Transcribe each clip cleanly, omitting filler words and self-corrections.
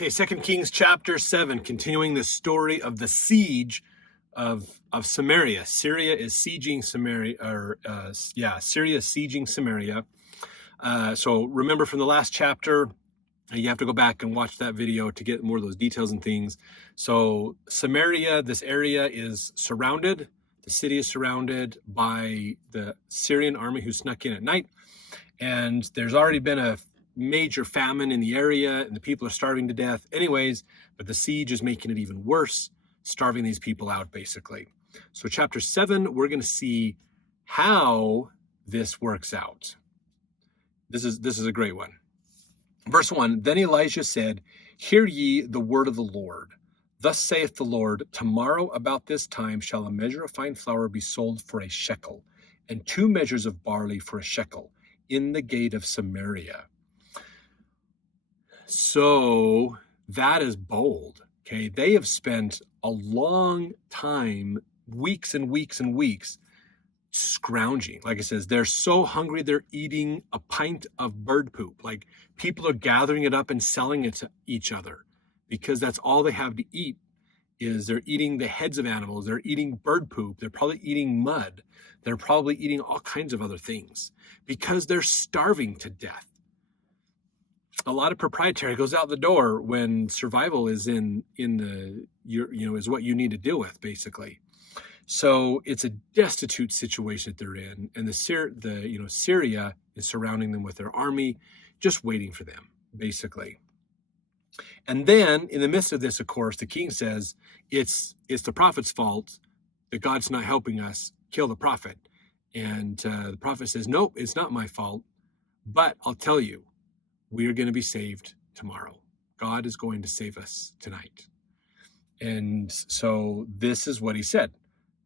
Okay, 2 Kings chapter 7, continuing the story of the siege of Samaria. Syria is sieging Samaria, Syria is sieging Samaria. So remember from the last chapter, you have to go back and watch that video to get more of those details and things. So Samaria, this area is surrounded. The city is surrounded by the Syrian army who snuck in at night. And there's already been a major famine in the area and the people are starving to death anyways, but the siege is making it even worse, starving these people out basically. So chapter 7, we're going to see how this works out. This is a great one. Verse 1, then Elijah said, hear ye the word of the Lord. Thus saith the Lord, tomorrow about this time shall a measure of fine flour be sold for a shekel, and 2 measures of barley for a shekel, in the gate of Samaria. So that is bold. Okay, they have spent a long time, weeks and weeks and weeks, scrounging. Like it says, they're so hungry they're eating a pint of bird poop. Like people are gathering it up and selling it to each other because that's all they have to eat. Is they're eating the heads of animals, they're eating bird poop, they're probably eating mud, they're probably eating all kinds of other things because they're starving to death. A lot of proprietary goes out the door when survival is in the is what you need to deal with basically. So it's a destitute situation that they're in, and Syria is surrounding them with their army, just waiting for them basically. And then in the midst of this, of course, the king says it's the prophet's fault that God's not helping us. Kill the prophet. And the prophet says, nope, it's not my fault, but I'll tell you, we are going to be saved tomorrow. God is going to save us tonight. And so this is what he said.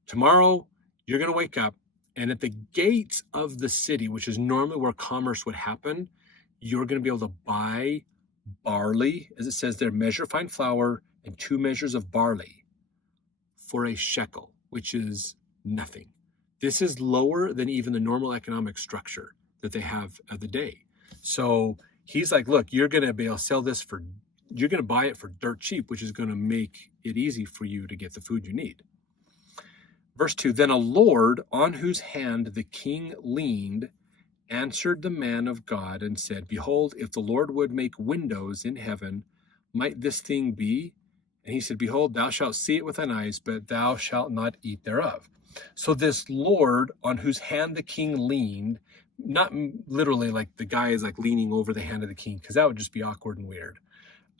Tomorrow, you're going to wake up, and at the gates of the city, which is normally where commerce would happen, you're going to be able to buy barley, as it says there, measure fine flour and 2 measures of barley for a shekel, which is nothing. This is lower than even the normal economic structure that they have of the day. So he's like, look, you're going to be able to sell this you're going to buy it for dirt cheap, which is going to make it easy for you to get the food you need. Verse 2, then a Lord on whose hand the king leaned answered the man of God and said, behold, if the Lord would make windows in heaven, might this thing be? And he said, behold, thou shalt see it with thine eyes, but thou shalt not eat thereof. So this Lord on whose hand the king leaned, not literally like the guy is like leaning over the hand of the king, because that would just be awkward and weird.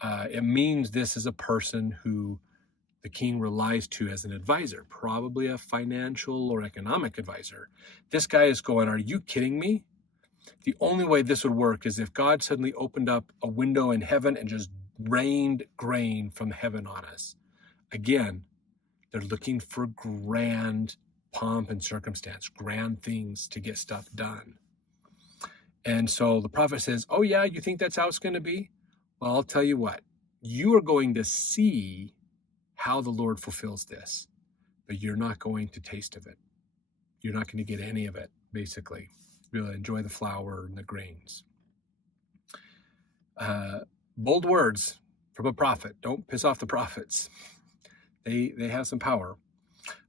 It means this is a person who the king relies to as an advisor, probably a financial or economic advisor. This guy is going, are you kidding me? The only way this would work is if God suddenly opened up a window in heaven and just rained grain from heaven on us. Again, they're looking for grand pomp and circumstance, grand things to get stuff done. And so the prophet says, oh yeah, you think that's how it's going to be? Well, I'll tell you what, you are going to see how the Lord fulfills this, but you're not going to taste of it. You're not going to get any of it, basically. Really enjoy the flour and the grains. Bold words from a prophet. Don't piss off the prophets. They have some power.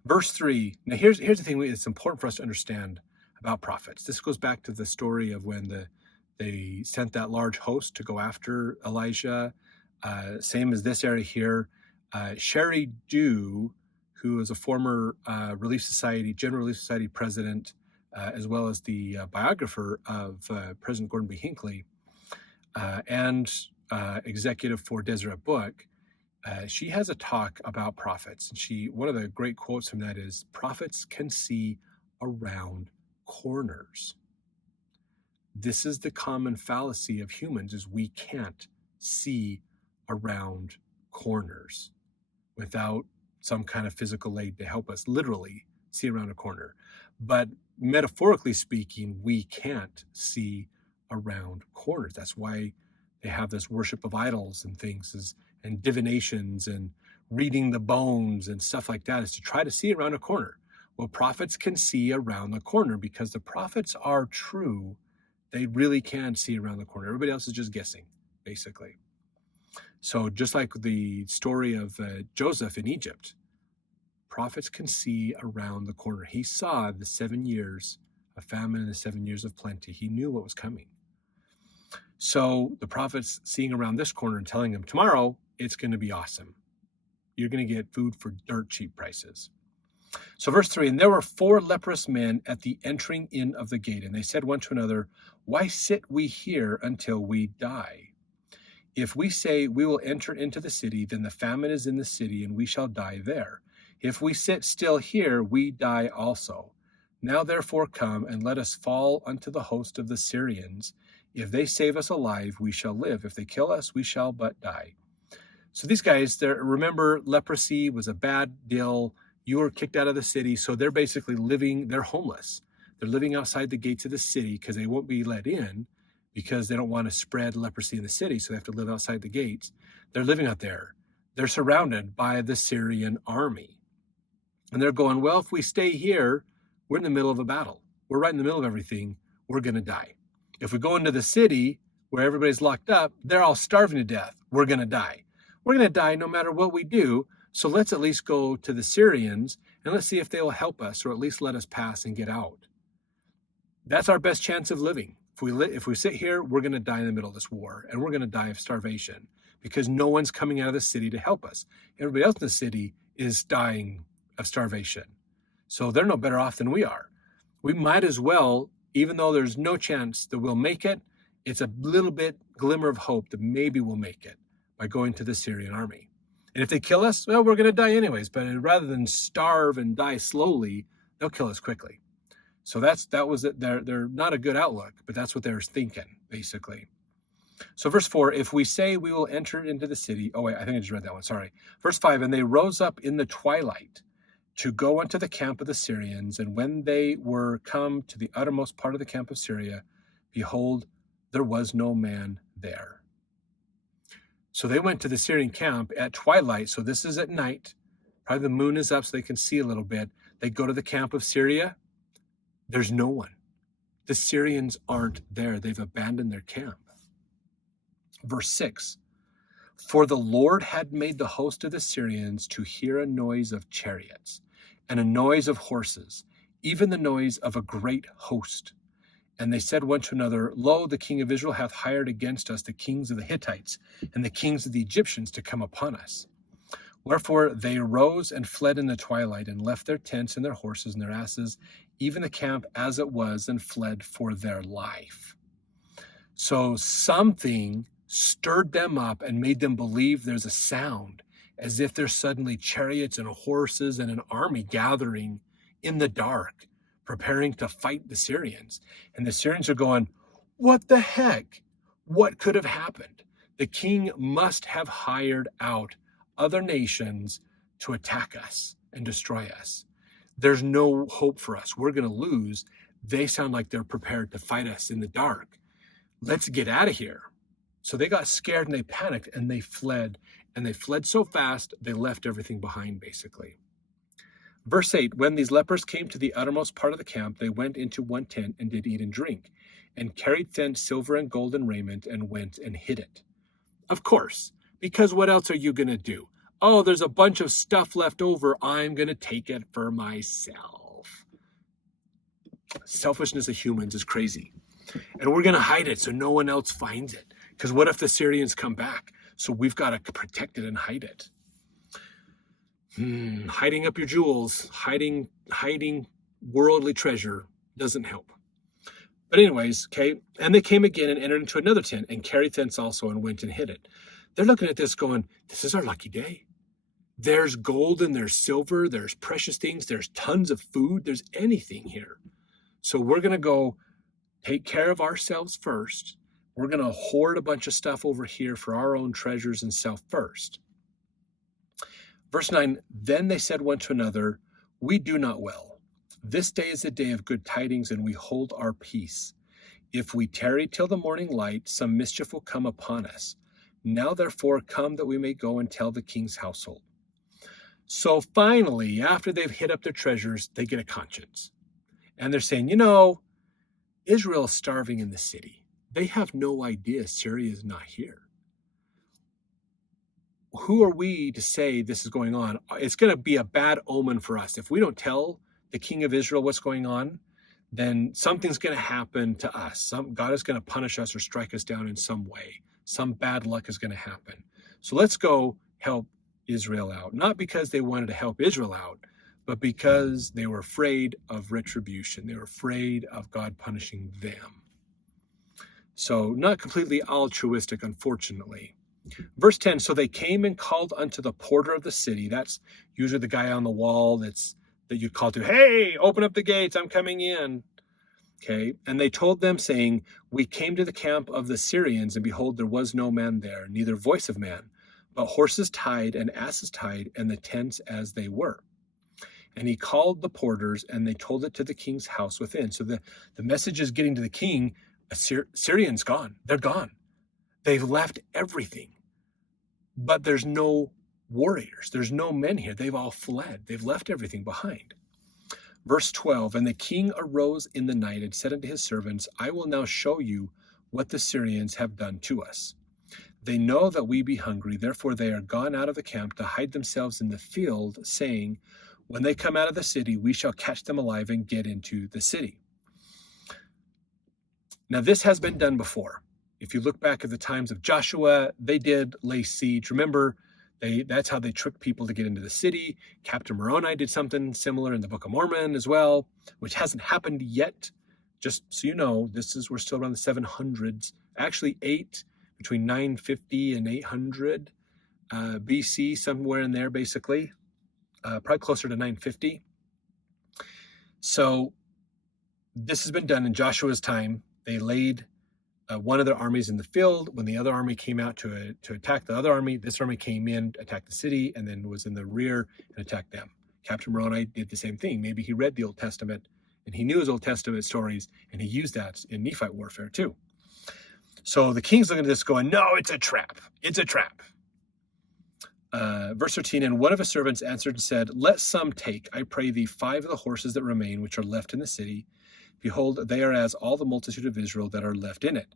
Verse 3. Now here's the thing it's important for us to understand about prophets. This goes back to the story of when they sent that large host to go after Elijah. Same as this area here. Sherry Dew, who is a former General Relief Society president, as well as the biographer of President Gordon B. Hinckley, and executive for Deseret Book, she has a talk about prophets. And one of the great quotes from that is, prophets can see around corners. This is the common fallacy of humans, is we can't see around corners without some kind of physical aid to help us literally see around a corner. But metaphorically speaking, we can't see around corners. That's why they have this worship of idols and things, and divinations and reading the bones and stuff like that, is to try to see around a corner. Well, prophets can see around the corner because the prophets are true. They really can see around the corner. Everybody else is just guessing, basically. So just like the story of Joseph in Egypt, prophets can see around the corner. He saw the 7 years of famine and the 7 years of plenty. He knew what was coming. So the prophet's seeing around this corner and telling him, tomorrow it's going to be awesome. You're going to get food for dirt cheap prices. So verse 3, and there were 4 leprous men at the entering in of the gate, and they said one to another, why sit we here until we die? If we say we will enter into the city, then the famine is in the city, and we shall die there. If we sit still here, we die also. Now therefore come, and let us fall unto the host of the Syrians. If they save us alive, we shall live. If they kill us, we shall but die. So these guys, remember, leprosy was a bad deal. You were kicked out of the city, so they're basically they're homeless. They're living outside the gates of the city because they won't be let in because they don't want to spread leprosy in the city, so they have to live outside the gates. They're living out there. They're surrounded by the Syrian army. And they're going, well, if we stay here, we're in the middle of a battle. We're right in the middle of everything. We're going to die. If we go into the city where everybody's locked up, they're all starving to death. We're going to die. We're going to die no matter what we do. So let's at least go to the Syrians and let's see if they will help us or at least let us pass and get out. That's our best chance of living. If we sit here, we're going to die in the middle of this war, and we're going to die of starvation because no one's coming out of the city to help us. Everybody else in the city is dying of starvation. So they're no better off than we are. We might as well, even though there's no chance that we'll make it, it's a little bit glimmer of hope that maybe we'll make it by going to the Syrian army. And if they kill us, well, we're going to die anyways. But rather than starve and die slowly, they'll kill us quickly. So that was it. They're not a good outlook, but that's what they're thinking, basically. So verse 4, if we say we will enter into the city. Oh, wait, I think I just read that one. Sorry. Verse 5, and they rose up in the twilight to go unto the camp of the Syrians. And when they were come to the uttermost part of the camp of Syria, behold, there was no man there. So they went to the Syrian camp at twilight. So this is at night. Probably the moon is up so they can see a little bit. They go to the camp of Syria. There's no one. The Syrians aren't there. They've abandoned their camp. Verse 6, for the Lord had made the host of the Syrians to hear a noise of chariots and a noise of horses, even the noise of a great host. And they said one to another, lo, the king of Israel hath hired against us the kings of the Hittites and the kings of the Egyptians to come upon us. Wherefore they arose and fled in the twilight and left their tents and their horses and their asses, even the camp as it was, and fled for their life. So something stirred them up and made them believe there's a sound, as if there's suddenly chariots and horses and an army gathering in the dark, preparing to fight the Syrians. And the Syrians are going, what the heck? What could have happened? The king must have hired out other nations to attack us and destroy us. There's no hope for us. We're going to lose. They sound like they're prepared to fight us in the dark. Let's get out of here. So they got scared and they panicked and they fled. And they fled so fast, they left everything behind, basically. Verse 8, when these lepers came to the uttermost part of the camp, they went into one tent and did eat and drink, and carried thence silver and gold and raiment, and went and hid it. Of course, because what else are you going to do? Oh, there's a bunch of stuff left over. I'm going to take it for myself. Selfishness of humans is crazy. And we're going to hide it so no one else finds it. Because what if the Syrians come back? So we've got to protect it and hide it. Hiding up your jewels, hiding worldly treasure doesn't help. But anyways, okay, and they came again and entered into another tent and carried thence also and went and hid it. They're looking at this going, this is our lucky day. There's gold and there's silver, there's precious things, there's tons of food, there's anything here. So we're going to go take care of ourselves first. We're going to hoard a bunch of stuff over here for our own treasures and self first. Verse 9, then they said one to another, we do not well. This day is a day of good tidings, and we hold our peace. If we tarry till the morning light, some mischief will come upon us. Now therefore come that we may go and tell the king's household. So finally, after they've hid up their treasures, they get a conscience. And they're saying, Israel is starving in the city. They have no idea Syria is not here. who are we to say this is going on? It's going to be a bad omen for us. If we don't tell the king of Israel what's going on, then something's going to happen to us. God is going to punish us or strike us down in some way. Some bad luck is going to happen. So let's go help Israel out. Not because they wanted to help Israel out, but because they were afraid of retribution. They were afraid of God punishing them. So not completely altruistic, unfortunately. Verse 10, so they came and called unto the porter of the city. That's usually the guy on the wall that you'd call to, hey, open up the gates, I'm coming in. Okay, and they told them, saying, we came to the camp of the Syrians, and behold, there was no man there, neither voice of man, but horses tied and asses tied, and the tents as they were. And he called the porters, and they told it to the king's house within. So the message is getting to the king, Syrians gone. They're gone. They've left everything. But there's no warriors. There's no men here. They've all fled. They've left everything behind. Verse 12, and the king arose in the night and said unto his servants, I will now show you what the Syrians have done to us. They know that we be hungry, therefore they are gone out of the camp to hide themselves in the field, saying, when they come out of the city, we shall catch them alive and get into the city. Now this has been done before. If you look back at the times of Joshua, they did lay siege. Remember, that's how they tricked people to get into the city. Captain Moroni did something similar in the Book of Mormon as well, which hasn't happened yet. Just so you know, we're still around the 700s. Actually, between 950 and 800 BC, somewhere in there, basically. Probably closer to 950. So this has been done in Joshua's time. They laid one of their armies in the field. When the other army came out to attack the other army, this army came in, attacked the city, and then was in the rear and attacked them. Captain Moroni did the same thing. Maybe he read the Old Testament and he knew his Old Testament stories, and he used that in Nephite warfare too. So the king's looking at this going, no, it's a trap. It's a trap. Verse 13, and one of his servants answered and said, let some take, I pray thee, 5 of the horses that remain, which are left in the city. Behold, they are as all the multitude of Israel that are left in it.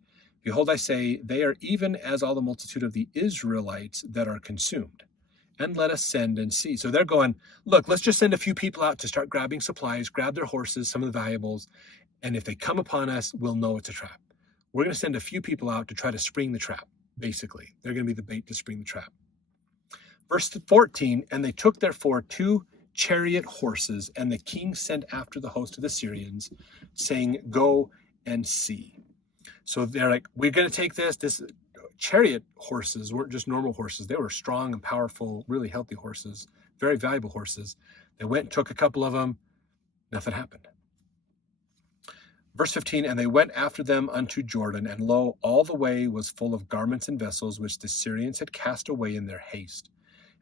Behold, I say, they are even as all the multitude of the Israelites that are consumed. And let us send and see. So they're going, look, let's just send a few people out to start grabbing supplies, grab their horses, some of the valuables. And if they come upon us, we'll know it's a trap. We're going to send a few people out to try to spring the trap, basically. They're going to be the bait to spring the trap. Verse 14, and they took therefore 2 chariot horses, and the king sent after the host of the Syrians, saying, go and see. So they're like, we're going to take this. Chariot horses weren't just normal horses. They were strong and powerful, really healthy horses, very valuable horses. They went and took a couple of them. Nothing happened. Verse 15, and they went after them unto Jordan, and lo, all the way was full of garments and vessels, which the Syrians had cast away in their haste.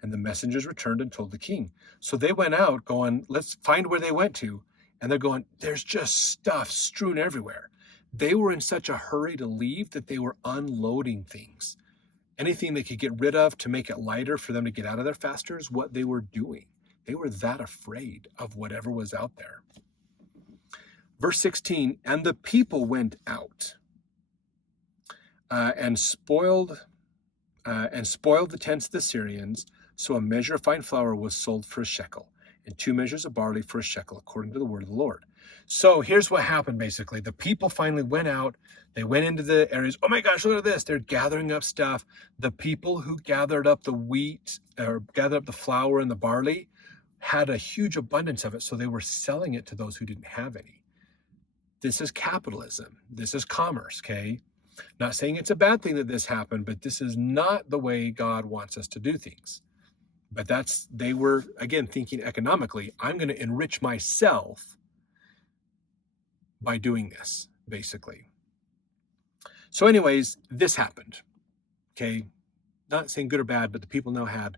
And the messengers returned and told the king. So they went out going, let's find where they went to. And they're going, there's just stuff strewn everywhere. They were in such a hurry to leave that they were unloading things. Anything they could get rid of to make it lighter for them to get out of there faster is what they were doing. They were that afraid of whatever was out there. Verse 16, and the people went out and spoiled the tents of the Syrians. So a measure of fine flour was sold for a shekel, and 2 measures of barley for a shekel, according to the word of the Lord. So here's what happened, basically. The people finally went out. They went into the areas. Oh my gosh, look at this. They're gathering up stuff. The people who gathered up the wheat, or gathered up the flour and the barley, had a huge abundance of it, so they were selling it to those who didn't have any. This is capitalism. This is commerce, okay? Not saying it's a bad thing that this happened, but this is not the way God wants us to do things. But they were, again, thinking economically. I'm going to enrich myself by doing this, basically. So anyways, this happened, okay? Not saying good or bad, but the people now had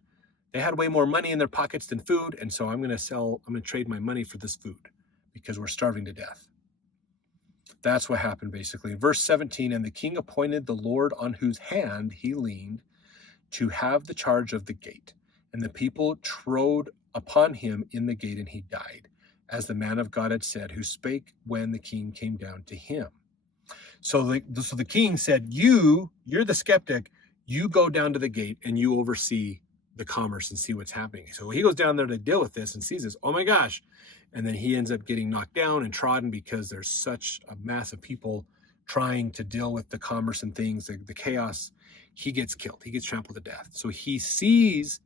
way more money in their pockets than food, and so I'm going to trade my money for this food because we're starving to death. That's what happened, basically. Verse 17, and the king appointed the Lord on whose hand he leaned to have the charge of the gate. And the people trode upon him in the gate, and he died, as the man of God had said, who spake when the king came down to him. So the king said, you're the skeptic, you go down to the gate and you oversee the commerce and see what's happening. So he goes down there to deal with this and sees this. Oh my gosh. And then he ends up getting knocked down and trodden because there's such a mass of people trying to deal with the commerce and things, the chaos. He gets killed. He gets trampled to death. So he sees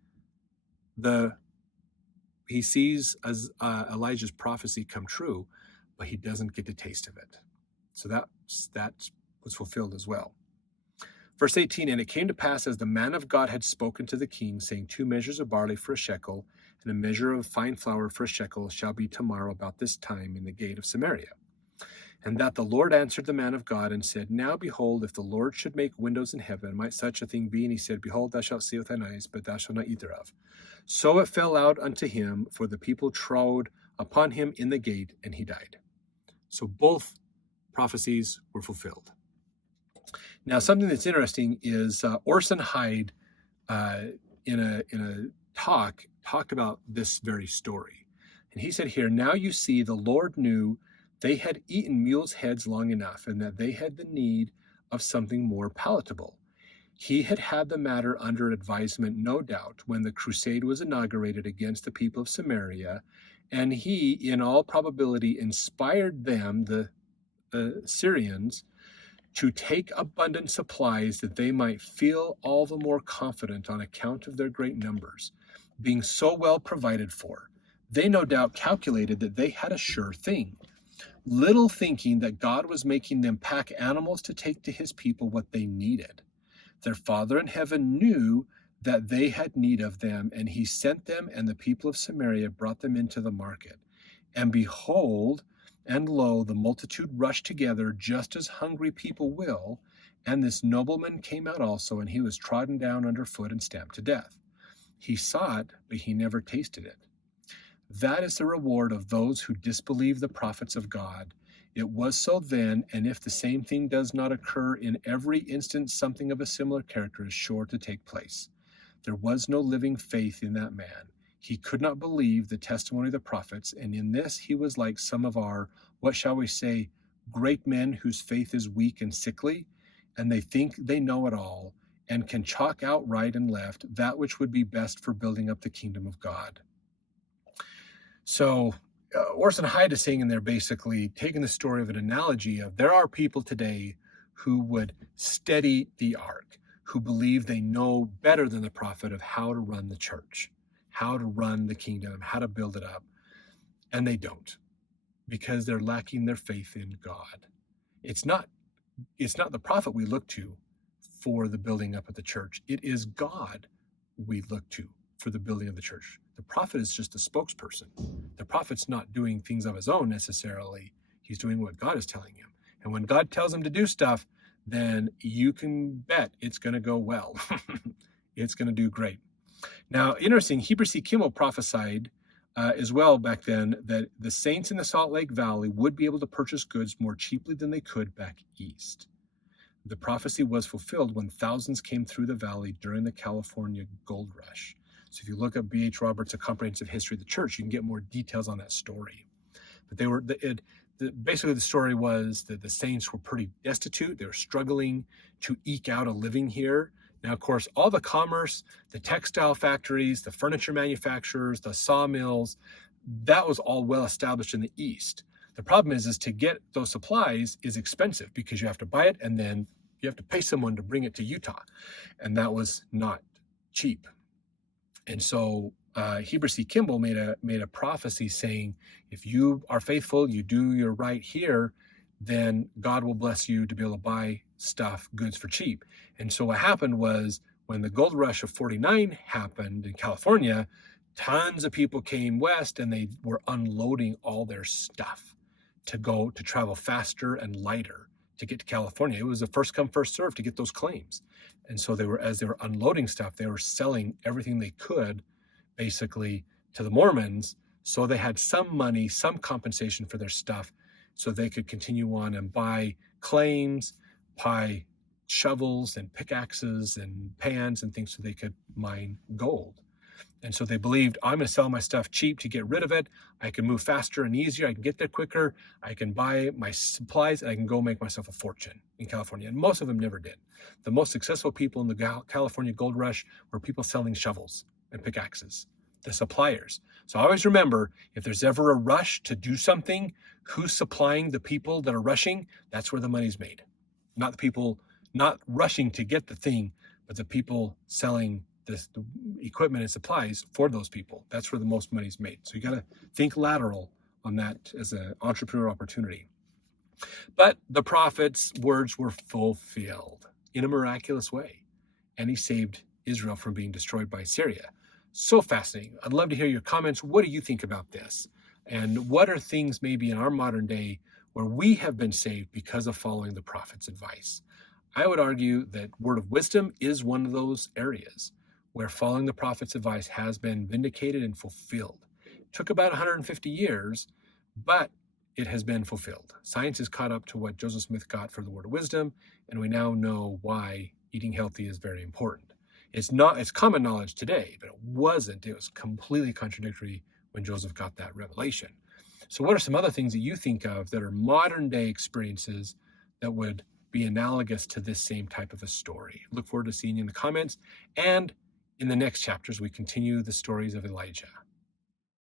as Elijah's prophecy come true, but he doesn't get the taste of it. So that was fulfilled as well. Verse 18, and it came to pass as the man of God had spoken to the king, saying, 2 measures of barley for a shekel, and a measure of fine flour for a shekel shall be tomorrow about this time in the gate of Samaria. And that the Lord answered the man of God and said, now behold, if the Lord should make windows in heaven, might such a thing be? And he said, behold, thou shalt see with thine eyes, but thou shalt not eat thereof. So it fell out unto him, for the people trod upon him in the gate, and he died. So both prophecies were fulfilled. Now, something that's interesting is Orson Hyde, in a talked about this very story. And he said here, now you see the Lord knew they had eaten mules' heads long enough, and that they had the need of something more palatable. He had had the matter under advisement, no doubt, when the crusade was inaugurated against the people of Samaria, and he, in all probability, inspired them, the Syrians, to take abundant supplies that they might feel all the more confident on account of their great numbers, being so well provided for. They no doubt calculated that they had a sure thing, little thinking that God was making them pack animals to take to his people what they needed. Their Father in heaven knew that they had need of them, and he sent them, and the people of Samaria brought them into the market. And behold, and lo, the multitude rushed together, just as hungry people will, and this nobleman came out also, and he was trodden down under foot and stamped to death. He saw it, but he never tasted it. That is the reward of those who disbelieve the prophets of God. It was so then, and if the same thing does not occur in every instance, something of a similar character is sure to take place. There was no living faith in that man. He could not believe the testimony of the prophets, and in this he was like some of our, what shall we say, great men whose faith is weak and sickly, and they think they know it all, and can chalk out right and left that which would be best for building up the kingdom of God. So Orson Hyde is saying in there, basically taking the story of an analogy of there are people today who would steady the ark, who believe they know better than the prophet of how to run the church, how to run the kingdom, how to build it up. And they don't, because they're lacking their faith in God. It's not the prophet we look to for the building up of the church. It is God we look to for the building of the church. The prophet is just a spokesperson. The prophet's not doing things of his own necessarily. He's doing what God is telling him. And when God tells him to do stuff, then you can bet it's going to go well. It's going to do great. Now, interesting, Heber C. Kimball prophesied as well back then that the saints in the Salt Lake Valley would be able to purchase goods more cheaply than they could back east. The prophecy was fulfilled when thousands came through the valley during the California gold rush. So if you look at B.H. Roberts' A Comprehensive History of the Church, you can get more details on that story. But basically the story was that the saints were pretty destitute. They were struggling to eke out a living here. Now, of course, all the commerce, the textile factories, the furniture manufacturers, the sawmills, that was all well established in the East. The problem is to get those supplies is expensive because you have to buy it and then you have to pay someone to bring it to Utah. And that was not cheap. And so Heber C. Kimball made a prophecy saying, if you are faithful, you do your right here, then God will bless you to be able to buy goods for cheap. And so what happened was when the gold rush of 49 happened in California, tons of people came west and they were unloading all their stuff to travel faster and lighter to get to California. It was a first come, first serve to get those claims. And so as they were unloading stuff, they were selling everything they could basically to the Mormons. So they had some money, some compensation for their stuff so they could continue on and buy claims, buy shovels and pickaxes and pans and things so they could mine gold. And so they believed, I'm going to sell my stuff cheap to get rid of it. I can move faster and easier. I can get there quicker. I can buy my supplies and I can go make myself a fortune in California. And most of them never did. The most successful people in the California gold rush were people selling shovels. and pickaxes, the suppliers. So always remember, if there's ever a rush to do something, who's supplying the people that are rushing? That's where the money's made. Not the people not rushing to get the thing, but the people selling the equipment and supplies for those people. That's where the most money's made. So you got to think lateral on that as an entrepreneur opportunity. But the prophet's words were fulfilled in a miraculous way, and he saved Israel from being destroyed by Syria. So fascinating. I'd love to hear your comments. What do you think about this? And what are things maybe in our modern day where we have been saved because of following the prophet's advice? I would argue that word of wisdom is one of those areas where following the prophet's advice has been vindicated and fulfilled. It took about 150 years, but it has been fulfilled. Science has caught up to what Joseph Smith got for the word of wisdom, and we now know why eating healthy is very important. It's common knowledge today, but it wasn't. It was completely contradictory when Joseph got that revelation. So what are some other things that you think of that are modern day experiences that would be analogous to this same type of a story? Look forward to seeing you in the comments. And in the next chapters, we continue the stories of Elijah.